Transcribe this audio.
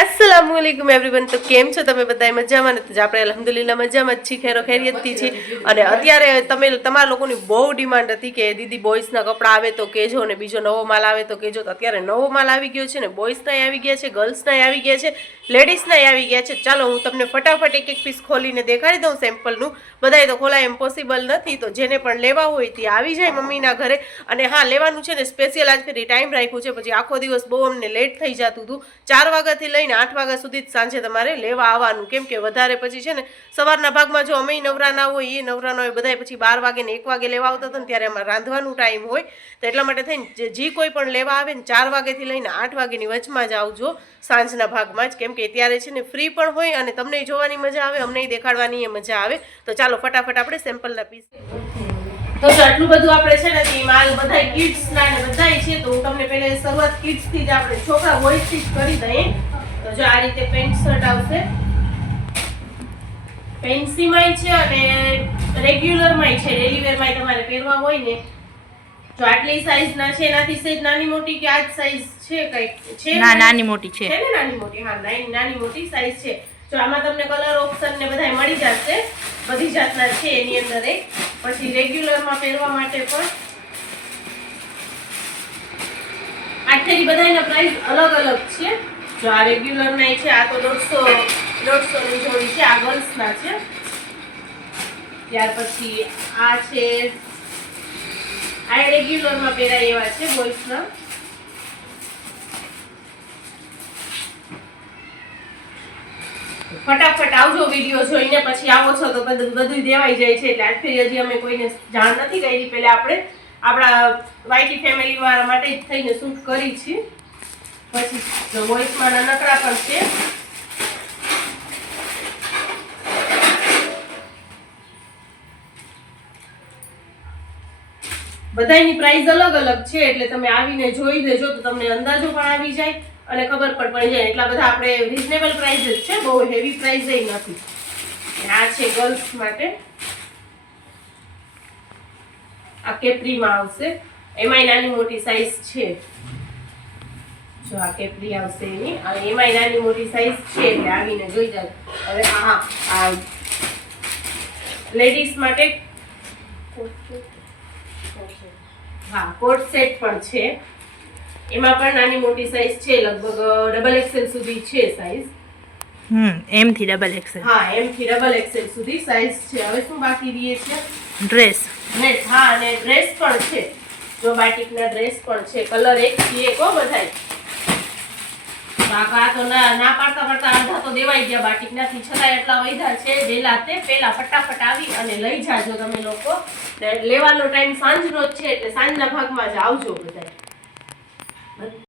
अस्सलामुअलैकुम एवरीवन। तो केम छो तमे बधाय मजामां ने? तो आपणे अल्हम्दुलिल्लाह मजामां જ છીએ, ખેરો ખેરિયતથી છીએ। અને અત્યારે તમે તમારા લોકોની બહુ ડિમાન્ડ હતી કે દીદી બોય્સના કપડાં આવે તો કહેજો ને બીજો નવો માલ આવે તો કહેજો। તો અત્યારે નવો માલ આવી ગયો છે ને, બોય્સનાય આવી ગયા છે, ગર્લ્સનાય આવી ગયા છે, લેડીઝનાય આવી ગયા છે। ચાલો હું તમને ફટાફટ એક એક પીસ ખોલીને દેખાડી દઉં સેમ્પલનું। બધાય તો ખોલાય એમ પોસિબલ નથી, તો જેને પણ લેવા હોય તે આવી જાય મમ્મીના ઘરે। અને હા, લેવાનું છે ને સ્પેશિયલ આજ ફરી ટાઈમ રાખ્યું છે, પછી આખો દિવસ બહુ અમને લેટ થઈ જતું હતું। 4 વાગ્યાથી લઈને 8 વાગ્યા સુધી સાંજે તમારે લેવા આવવાનું, કેમ કે વધારે પછી છે ને સવારના ભાગમાં જો અમે નવરા ના હોય, એ નવરા ના હોય, બધા પછી 12 વાગે ને 1 વાગે લેવા આવતા હતા ને ત્યારે અમારે રાંધવાનું ટાઈમ હોય। તો એટલા માટે થઈને જે કોઈ પણ લેવા આવે ને 4 વાગ્યાથી લઈને 8 વાગ્યાની વચમાં જ આવજો, સાંજના ભાગમાં જ, કેમ કે ત્યારે છે ને ફ્રી પણ હોય અને તમને જોવાની મજા આવે, અમને દેખાડવાની મજા આવે। તો ચાલો ફટાફટ આપણે સેમ્પલના પીસ તો આટલું બધું આપણે છે ને તે માલ બધા કિડ્સના ને બધાય છે। તો હું તમને પહેલા શરૂઆત કિડ્સથી જ આપણે છોકરા બોય્સથી જ કરી દઈએ। તો જો આ રીતે પેન્ટ શર્ટ આવશે, ફેન્સીમાંય છે અને રેગ્યુલરમાંય છે, ડેલી વેરમાંય તમારે પહેરવા હોય ને। જો આટલી સાઈઝના છે, એનાથી સહેજ નાની મોટી કે આ જ સાઈઝ છે કઈક છે? ના, નાની મોટી છે ને, નાની મોટી, હા નાની મોટી સાઈઝ છે। જો આમાં તમને કલર ઓપ્શન ને બધાય મળી જશે, બધી જાતના છે એની અંદર એક। પછી રેગ્યુલરમાં પહેરવા માટે પણ આટલી બધાયના પ્રાઇસ અલગ અલગ છે। જો આ રેગ્યુલરના છે, આ તો 150 ની જોડી છે, આ ગર્લ્સના છે। ત્યાર પછી આ છે, આ રેગ્યુલરમાં પહેરાય એવા છે બોય્સના। ફટાફટ આવજો વિડીયો જોઈને, પછી આવો છો તો બધું દેવાઈ જાય છે। એટલે આજથી હજી અમે કોઈને જાણ નથી કરી, પહેલા આપણે આપણા વાયટી ફેમિલી વાળા માટે જ થઈને શૂટ કરી છે। પછી જો બોય્સમાં નાનકડા પણ છે, બધાની પ્રાઇસ અલગ અલગ છે। એટલે તમે આવીને જોઈ લેજો તો તમને અંદાજો પણ આવી જાય અને ખબર પણ પડી જાય। એટલા બધા આપણે રીઝનેબલ પ્રાઇસ જ છે, બહુ હેવી પ્રાઇસ નથી। આ છે ગર્લ્સ માટે, આ કેપ્રીમાં આવશે, એમાંય નાની મોટી સાઈઝ છે। જો આ કેપ્રી આવશે એની, અને એમાંય નાની મોટી સાઈઝ છે, એટલે આવીને જોઈ જાય। હવે આ લેડીઝ માટે હા કોટ સેટ પણ છે, એમાં પણ નાની મોટી સાઈઝ છે, લગભગ ડબલ એક્સેલ સુધી છે સાઈઝ। એમ થી ડબલ એક્સેલ, હા એમ થી ડબલ એક્સેલ સુધી સાઈઝ છે। હવે શું બાકી રહે છે? ડ્રેસ। હા, અને ડ્રેસ પણ છે, જો બાટિકના ડ્રેસ પણ છે, કલર એક થી એક હો બધાય। આ તો ના પાડતા અડધા તો દેવાઈ ગયા બાટિકનાથી, છતાં એટલા વૈધા છે। પેલા ફટાફટ આવી અને લઈ જાજો તમે લોકો। લેવાનો ટાઈમ સાંજનો જ છે, એટલે સાંજના ભાગમાં જ આવજો બધાય।